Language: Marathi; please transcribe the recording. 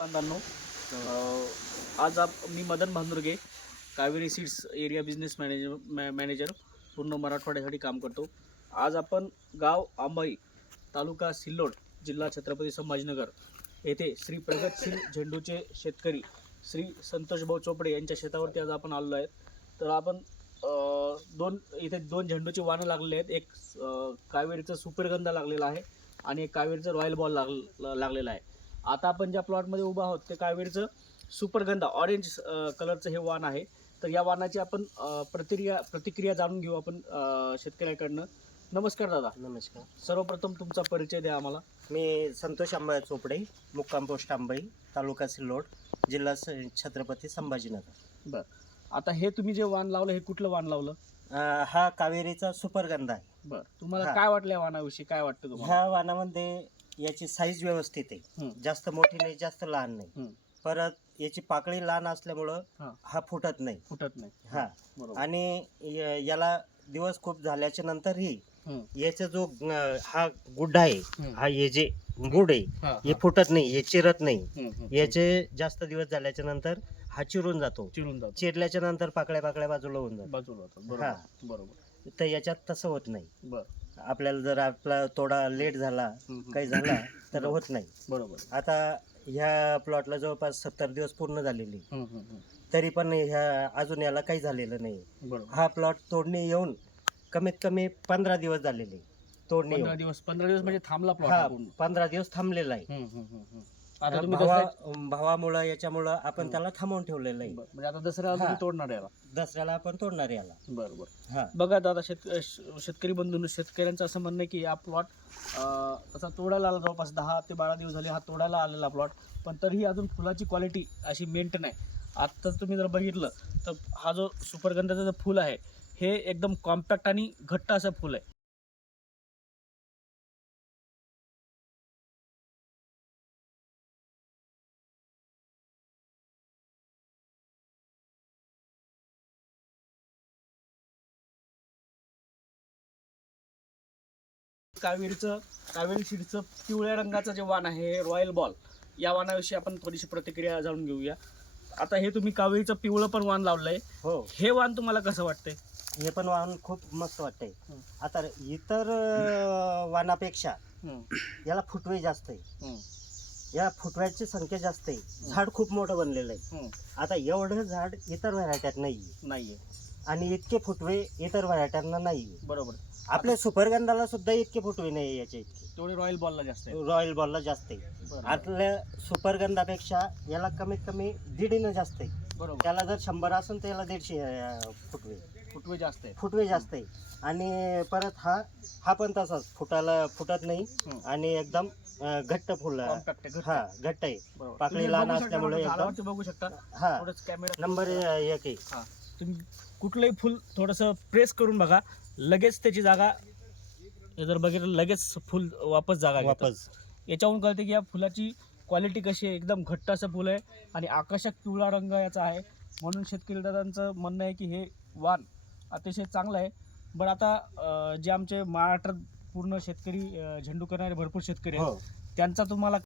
बांधवांनो, आज मी Madan Bhandurge, Kaveri seeds area business manager पूर्ण मराठवाड्यासाठी काम करतो. आज आपण गाव आंबाई, तालुका सिल्लोड, जिल्हा छत्रपती संभाजीनगर येथे श्री प्रगतशील झेंडूचे शेतकरी श्री संतोषभाऊ चोपडे यांच्या शेतावरती आज आपण आलेलो आहे. तर आपण इथे दोन झेंडूची वाणं लागलेली आहेत. एक कावेरीचं सुपरगंधा लागलेला आहे आणि एक कावेरीचं रॉयल बॉल लागलेला आहे. आता आपण ज्या प्लॉटमध्ये उभा आहोत ते कावेरीचं सुपरगंधा ऑरेंज कलरचं हे वाण आहे. तर या वाणाची आपण प्रतिक्रिया जाणून घेऊ आपण शेतकऱ्याकडनं. नमस्कार दादा. नमस्कार. सर्वप्रथम तुमचा परिचय द्या आम्हाला. मी संतोष अंबा चोपडे, मुक्काम पोस्ट अंबाई, तालुका सिल्लोड, जिल्हा छत्रपती संभाजीनगर. बरं, आता हे तुम्ही जे वाण लावलं हे कुठलं वाण लावलं? हा कावेरीचा सुपरगंधा आहे. बरं, तुम्हाला हा. काय वाटलं या वाणाविषयी? काय वाटतं तुम्हाला? ह्या वाणामध्ये याची साईज व्यवस्थित आहे. जास्त मोठी नाही, जास्त लहान नाही. परत याची पाकळी लहान असल्यामुळं हा फुटत नाही. हा. बरोबर. आणि याला दिवस खूप झाल्याच्या नंतरही याचा जो हा गुड्डा आहे, हा हे जे गुड आहे हे फुटत नाही, हे चिरत नाही. याचे जास्त दिवस झाल्याच्या नंतर हा चिरून जातो. चिरल्याच्या नंतर पाकळ्या बाजूला होऊन जातात. हा. बरोबर. तर याच्यात तसं होत नाही. बरं. आपल्याला जर आपला थोडा लेट झाला, काही झाला तर होत नाही. बरोबर. आता ह्या प्लॉटला जवळपास 70 दिवस पूर्ण झालेली, तरी पण ह्या अजून याला काही झालेलं नाही. बरोबर. हा प्लॉट तोडणी येऊन कमीत कमी 15 दिवस झालेले. तोडणी 15 दिवस म्हणजे थांबला हा, प्लॉट. 15 दिवस थांबलेला आहे. आता तुम्ही भावामुळं याच्यामुळं आपण त्याला थांबवून ठेवलेलं आहे. म्हणजे आता दसऱ्याला तुम्ही तोडणार याला. दसऱ्याला आपण तोडणार याला. बरोबर. हा. बघा दादा, शेतकरी बंधूंनो, शेतकऱ्यांचं असं म्हणणं आहे की हा प्लॉट असा तोडायला आला, जवळपास 10 ते 12 दिवस झाले हा तोडायला आलेला प्लॉट, पण तरीही अजून फुलाची क्वालिटी अशी मेंटेन आहे. आत्ताच तुम्ही जर बघितलं तर हा जो सुपरगंधाचं जे फुल आहे हे एकदम कॉम्पॅक्ट आणि घट्ट असं फुल आहे. कावेरी सीडचं पिवळ्या रंगाचं जे वाण आहे हे रॉयल बॉल, या वाणाविषयी आपण थोडीशी प्रतिक्रिया जाणून घेऊया. आता हे तुम्ही कावेरीचं पिवळं पण वाण लावलंय, हो. हे वाण तुम्हाला कसं वाटतंय? हे पण वाहन खूप मस्त वाटतंय. आता इतर वाहनापेक्षा याला फुटवे जास्त आहे. या फुटव्याची संख्या जास्त आहे. झाड खूप मोठं बनलेलं आहे. आता एवढं झाड इतर व्हरायट्यात नाहीये आणि इतके फुटवे इतर व्हरायट्यांना नाहीये. बरोबर. आपल्या सुपरगंधाला सुद्धा इतके फुटवे नाही याचे इतके. तेवढे रॉयल बॉलला जास्त आहे. रॉयल बॉलला जास्त आहे. आपल्या सुपरगंधापेक्षा याला कमीत कमी 1.5 जास्त आहे. बरोबर. त्याला जर 100 असेल तर याला 150 फुटवे जास्त आहे. फुटवे जास्त आहे. आणि परत हा पण तसाच फुटत नाही आणि एकदम घट्ट फुल. हा, घट्ट आहे. पाकळी लहान असल्यामुळे एकदम बघू शकता. हा, थोडंच कॅमेरा नंबर 1 आहे. तुम्ही कुठलंही फुल थोडंसं प्रेस करून बघा, लगेच त्याची जागा, हे जर बघितलं लगेच फुल वापस जागा घेतं. याच्यावरून कळते की या फुलाची क्वालिटी कशी आहे. एकदम घट्ट असं फुल आहे आणि आकर्षक पिवळा रंग याचा आहे. म्हणून शेतकरी दादांचं म्हणणं आहे की हे वाण अतिशय चांगलं आहे. बरं, आता जे आमचे महाराष्ट्रात पूर्ण शेतकरी झेंडू करणारे भरपूर शेतकरी आहेत, त्यांचा तुम्हाला